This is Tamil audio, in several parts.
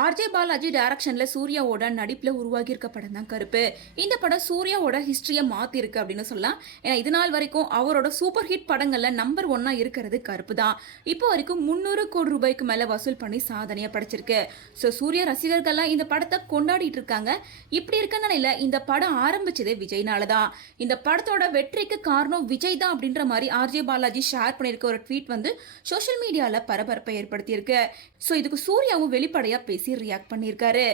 ஆர்ஜே பாலாஜி டைரக்ஷன்ல சூர்யாவோட நடிப்புல உருவாகி இருக்க படம் தான் கருப்பு. இந்த படம் சூர்யாவோட ஹிஸ்டரியை மாத்தி இருக்கு அப்படின்னு சொல்லலாம். ஏன்னா இது நாள் வரைக்கும் அவரோட சூப்பர் ஹிட் படங்கள்ல நம்பர் ஒன்னா இருக்கிறது கருப்பு தான். இப்போ வரைக்கும் 300 கோடி ரூபாய்க்கு மேல வசூல் பண்ணி சாதனையை படைச்சிருக்கு. ஸோ சூர்யா ரசிகர்கள்லாம் இந்த படத்தை கொண்டாடிட்டு இருக்காங்க. இப்படி இருக்க நிலையில இந்த படம் ஆரம்பிச்சதே விஜய்னால தான். இந்த படத்தோட வெற்றிக்கு காரணம் விஜய் தான் அப்படின்ற மாதிரி ஆர்ஜே பாலாஜி ஷேர் பண்ணியிருக்க ஒரு ட்வீட் வந்து சோஷியல் மீடியால பரபரப்பை ஏற்படுத்தியிருக்கு. ஸோ இதுக்கு சூர்யாவும் வெளிப்படையா பேசி ரியாக்ட் பண்ணியிருக்காரு.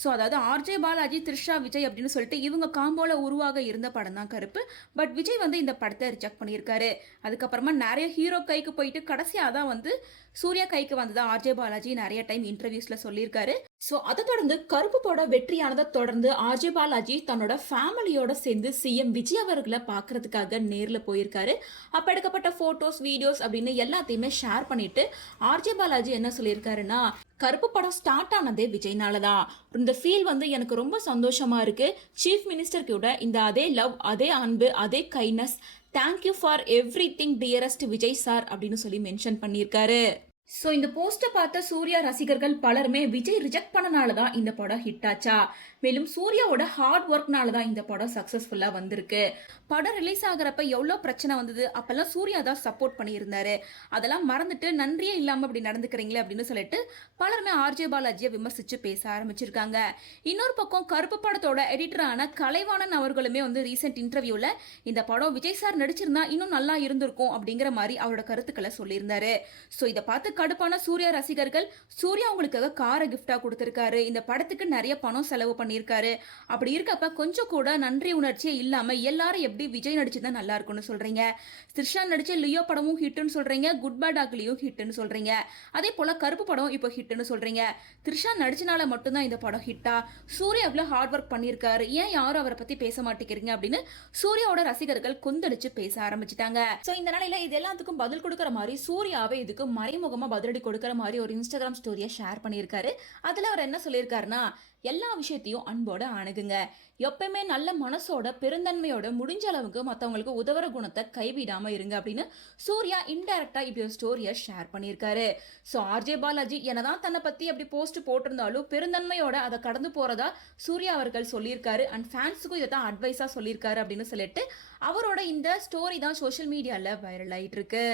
ஸோ அதாவது ஆர்ஜே பாலாஜி, த்ரிஷா, விஜய் அப்படின்னு சொல்லிட்டு இவங்க காம்போல உருவாக இருந்த படம் தான் கருப்பு. பட் விஜய் வந்து இந்த படத்தை ரிஜெக்ட் பண்ணியிருக்காரு. அதுக்கப்புறமா நிறைய ஹீரோ கைக்கு போயிட்டு கடைசியாக தான் வந்து சூர்யா கைக்கு வந்ததா ஆர்ஜே பாலாஜி நிறைய டைம் இன்டர்வியூஸ்ல சொல்லியிருக்காரு. ஸோ அதை தொடர்ந்து கருப்பு படம் வெற்றியானதை தொடர்ந்து ஆர்ஜே பாலாஜி தன்னோட ஃபேமிலியோட சேர்ந்து சிஎம் விஜய் அவர்களை பார்க்கறதுக்காக நேரில் போயிருக்காரு. அப்போ எடுக்கப்பட்ட ஃபோட்டோஸ், வீடியோஸ் அப்படின்னு எல்லாத்தையுமே ஷேர் பண்ணிட்டு ஆர்ஜே பாலாஜி என்ன சொல்லியிருக்காருன்னா, கருப்பு படம் ஸ்டார்ட் ஆனதே விஜய்னால தான். இந்த ஃபீல் வந்து எனக்கு ரொம்ப சந்தோஷமா இருக்கு. சீஃப் மினிஸ்டர் கூட இந்த அதே லவ், அதே அன்பு, அதே kindness, thank you for every thing dearest Vijay sir அப்படின்னு சொல்லி மென்ஷன் பண்ணியிருக்காரு. ஸோ இந்த போஸ்ட்டை பார்த்த சூர்யா ரசிகர்கள் பலருமே விஜய் ரிஜெக்ட் பண்ணனால தான் இந்த படம் ஹிட் ஆச்சா, மேலும் சூர்யாவோட ஹார்ட் ஒர்க்னால தான் இந்த படம் சக்ஸஸ்ஃபுல்லாக வந்திருக்கு. படம் ரிலீஸ் ஆகிறப்ப எவ்வளோ பிரச்சனை வந்தது, அப்பெல்லாம் சூர்யா தான் சப்போர்ட் பண்ணியிருந்தாரு. அதெல்லாம் மறந்துட்டு நன்றியே இல்லாமல் அப்படி நடந்துக்கிறீங்களே அப்படின்னு சொல்லிட்டு பலருமே ஆர்ஜே பாலாஜியை விமர்சித்து பேச ஆரம்பிச்சிருக்காங்க. இன்னொரு பக்கம் கருப்பு படத்தோட எடிட்டரான கலைவாணன் அவர்களுமே வந்து ரீசெண்ட் இன்டர்வியூவில் இந்த படம் விஜய் சார் நடிச்சிருந்தா இன்னும் நல்லா இருந்திருக்கும் அப்படிங்கிற மாதிரி அவரோட கருத்துக்களை சொல்லியிருந்தாரு. ஸோ இதை பார்த்து கடுப்பான சூர்யா ரசிகர்கள், சூர்யா உங்களுக்காக காரை கிஃப்டா கொடுத்திருக்காரு, இந்த படத்துக்கு நிறைய பணம் செலவு பண்ணியிருக்காரு, அப்படி இருக்கப்ப கொஞ்சம் கூட நன்றி உணர்ச்சியே இல்லாம எல்லாரும் எப்படி விஜய் நடிச்சுதான் நல்லா இருக்கும்னு சொல்றீங்க, த்ரிஷா நடிச்ச லியோ படமும் ஹிட்னு சொல்றீங்க, குட் பேட் ஆக்லியும் ஹிட்னு சொல்றீங்க, அதே போல கருப்பு படம் இப்போ ஹிட்னு சொல்றீங்க. த்ரிஷா நடிச்சனால மட்டும்தான் இந்த படம் ஹிட்டா? சூர்யா எவ்வளவு ஹார்ட் ஒர்க் பண்ணியிருக்காரு, ஏன் யாரும் அவரை பத்தி பேச மாட்டேங்கிறீங்க அப்படின்னு சூர்யாவோட ரசிகர்கள் கொந்தளிச்சு பேச ஆரம்பிச்சிட்டாங்க. ஸோ இந்த நிலையில இது எல்லாத்துக்கும் பதில் கொடுக்குற மாதிரி சூர்யாவே இதுக்கு மறைமுகமா பதிலடி கொடுக்குற மாதிரி ஒரு இன்ஸ்டாகிராம் ஸ்டோரியை ஷேர் பண்ணியிருக்காரு. அதில் அவர் என்ன சொல்லியிருக்காருன்னா, எல்லா விஷயத்தையும் அன்போட அணுகுங்க, எப்பயுமே நல்ல மனசோட பெருந்தன்மையோட முடிஞ்ச அளவுக்கு மற்றவங்களுக்கு உதவுற குணத்தை கைவிடாம இருங்க அப்படின்னு சூர்யா இன்டைரக்டா இப்படி ஒரு ஸ்டோரியை ஷேர் பண்ணியிருக்காரு. ஸோ ஆர்ஜே பாலாஜி என்னதான் தன்னை பத்தி அப்படி போஸ்ட் போட்டிருந்தாலும் பெருந்தன்மையோட அதை கடந்து போறதா சூர்யா அவர்கள் சொல்லியிருக்காரு. அண்ட் ஃபேன்ஸுக்கும் இதை தான் அட்வைஸா சொல்லியிருக்காரு அப்படின்னு சொல்லிட்டு அவரோட இந்த ஸ்டோரி தான் சோஷியல் மீடியால வைரல் ஆயிட்டு இருக்கு.